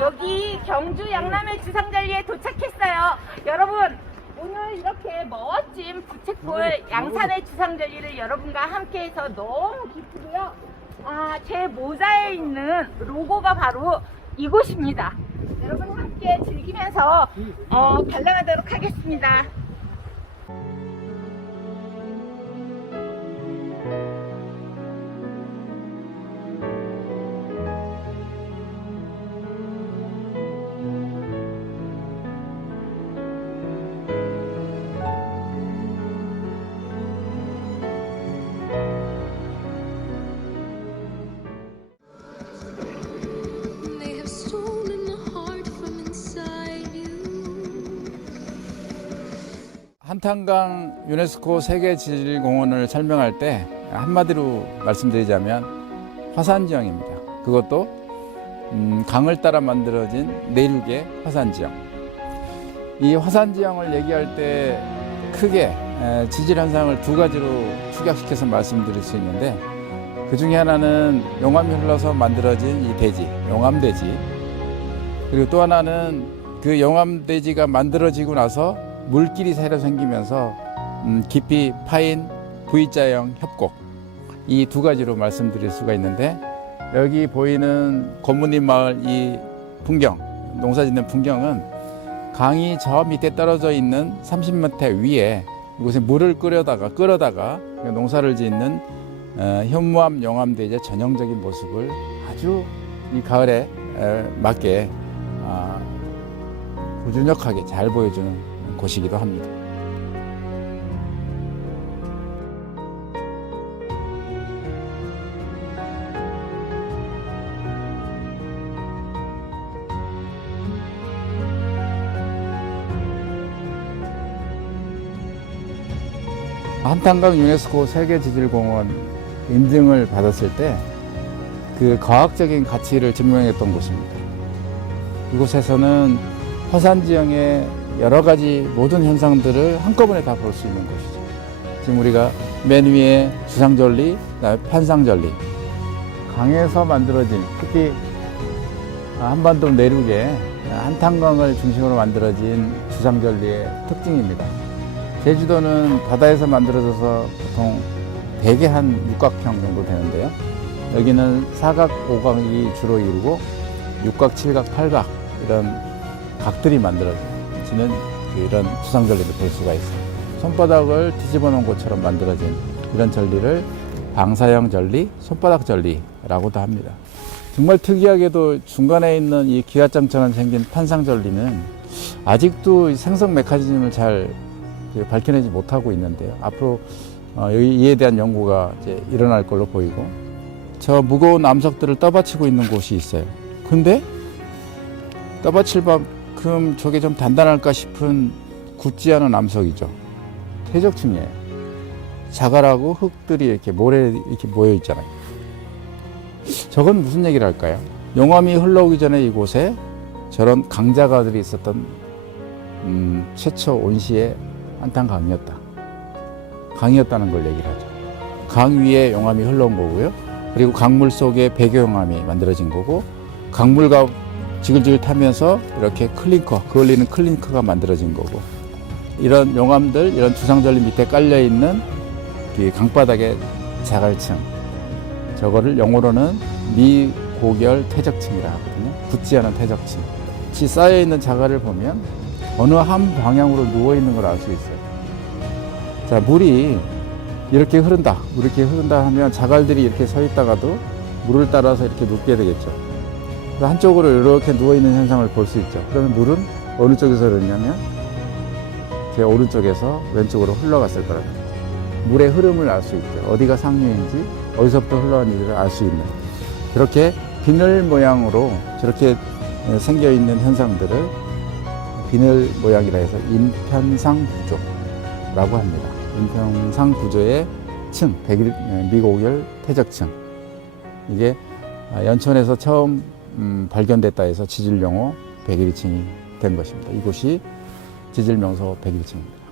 여기 경주 양남의 주상절리에 도착했어요. 여러분, 오늘 이렇게 멋진 부채꼴 양산의 주상절리를 여러분과 함께해서 너무 기쁘고요. 제 모자에 있는 로고가 바로 이곳입니다. 여러분 함께 즐기면서 관람하도록 하겠습니다. 한탄강 유네스코 세계지질공원을 설명할 때 한마디로 말씀드리자면 화산지형입니다. 그것도 강을 따라 만들어진 내륙의 화산지형. 이 화산지형을 얘기할 때 크게 지질현상을 두 가지로 축약시켜서 말씀드릴 수 있는데, 그 중에 하나는 용암이 흘러서 만들어진 이 대지, 용암대지. 그리고 또 하나는 그 용암대지가 만들어지고 나서 물길이 새로 생기면서 깊이 파인 V자형 협곡, 이 두 가지로 말씀드릴 수가 있는데, 여기 보이는 고문님 마을 이 풍경, 농사짓는 풍경은 강이 저 밑에 떨어져 있는 30m 위에 이곳에 물을 끌어다가 농사를 짓는 현무암 용암대지의 전형적인 모습을 아주 이 가을에 맞게 고즈넉하게 잘 보여주는 곳이기도 합니다. 한탄강 유네스코 세계지질공원 인증을 받았을 때 그 과학적인 가치를 증명했던 곳입니다. 이곳에서는 화산지형의 여러 가지 모든 현상들을 한꺼번에 다 볼 수 있는 곳이죠. 지금 우리가 맨 위에 주상절리, 그다음에 판상절리, 강에서 만들어진, 특히 한반도 내륙에 한탄강을 중심으로 만들어진 주상절리의 특징입니다. 제주도는 바다에서 만들어져서 보통 대개 한 육각형 정도 되는데요. 여기는 사각, 오각이 주로 이루고 육각, 칠각, 팔각 이런 각들이 만들어지는 이런 주상절리를 볼 수가 있어요. 손바닥을 뒤집어 놓은 것처럼 만들어진 이런 절리를 방사형 절리, 손바닥 절리라고도 합니다. 정말 특이하게도 중간에 있는 이 기와장처럼 생긴 판상절리는 아직도 생성 메커니즘을 잘 밝혀내지 못하고 있는데요. 앞으로 이에 대한 연구가 이제 일어날 걸로 보이고, 저 무거운 암석들을 떠받치고 있는 곳이 있어요. 근데 떠받칠 만큼 저게 좀 단단할까 싶은 굳지 않은 암석이죠. 퇴적층이에요. 자갈하고 흙들이 이렇게 모래 이렇게 모여 있잖아요. 저건 무슨 얘기를 할까요? 용암이 흘러오기 전에 이곳에 저런 강자가들이 있었던 최초 온시의 한탄강이었다. 강이었다는 걸 얘기를 하죠. 강 위에 용암이 흘러온 거고요. 그리고 강물 속에 배교용암이 만들어진 거고, 강물과 지글지글 타면서 이렇게 클링커, 그을리는 클링커가 만들어진 거고, 이런 용암들, 이런 주상절리 밑에 깔려있는 강바닥의 자갈층, 저거를 영어로는 미고결 퇴적층이라 하거든요. 굳지 않은 퇴적층. 이 쌓여있는 자갈을 보면 어느 한 방향으로 누워있는 걸 알 수 있어요. 자, 물이 이렇게 흐른다 하면 자갈들이 이렇게 서 있다가도 물을 따라서 이렇게 눕게 되겠죠. 한쪽으로 이렇게 누워있는 현상을 볼 수 있죠. 그러면 물은 어느 쪽에서 흐르냐면 제 오른쪽에서 왼쪽으로 흘러갔을 거라는 거죠. 물의 흐름을 알 수 있죠. 어디가 상류인지, 어디서부터 흘러가는지를 알 수 있는, 그렇게 비늘 모양으로 저렇게 생겨있는 현상들을 비늘 모양이라 해서 인편상 구조라고 합니다. 인편상 구조의 층, 미고결 퇴적층. 이게 연천에서 처음 발견됐다 해서 지질용어 101층이 된 것입니다. 이곳이 지질명소 101층입니다.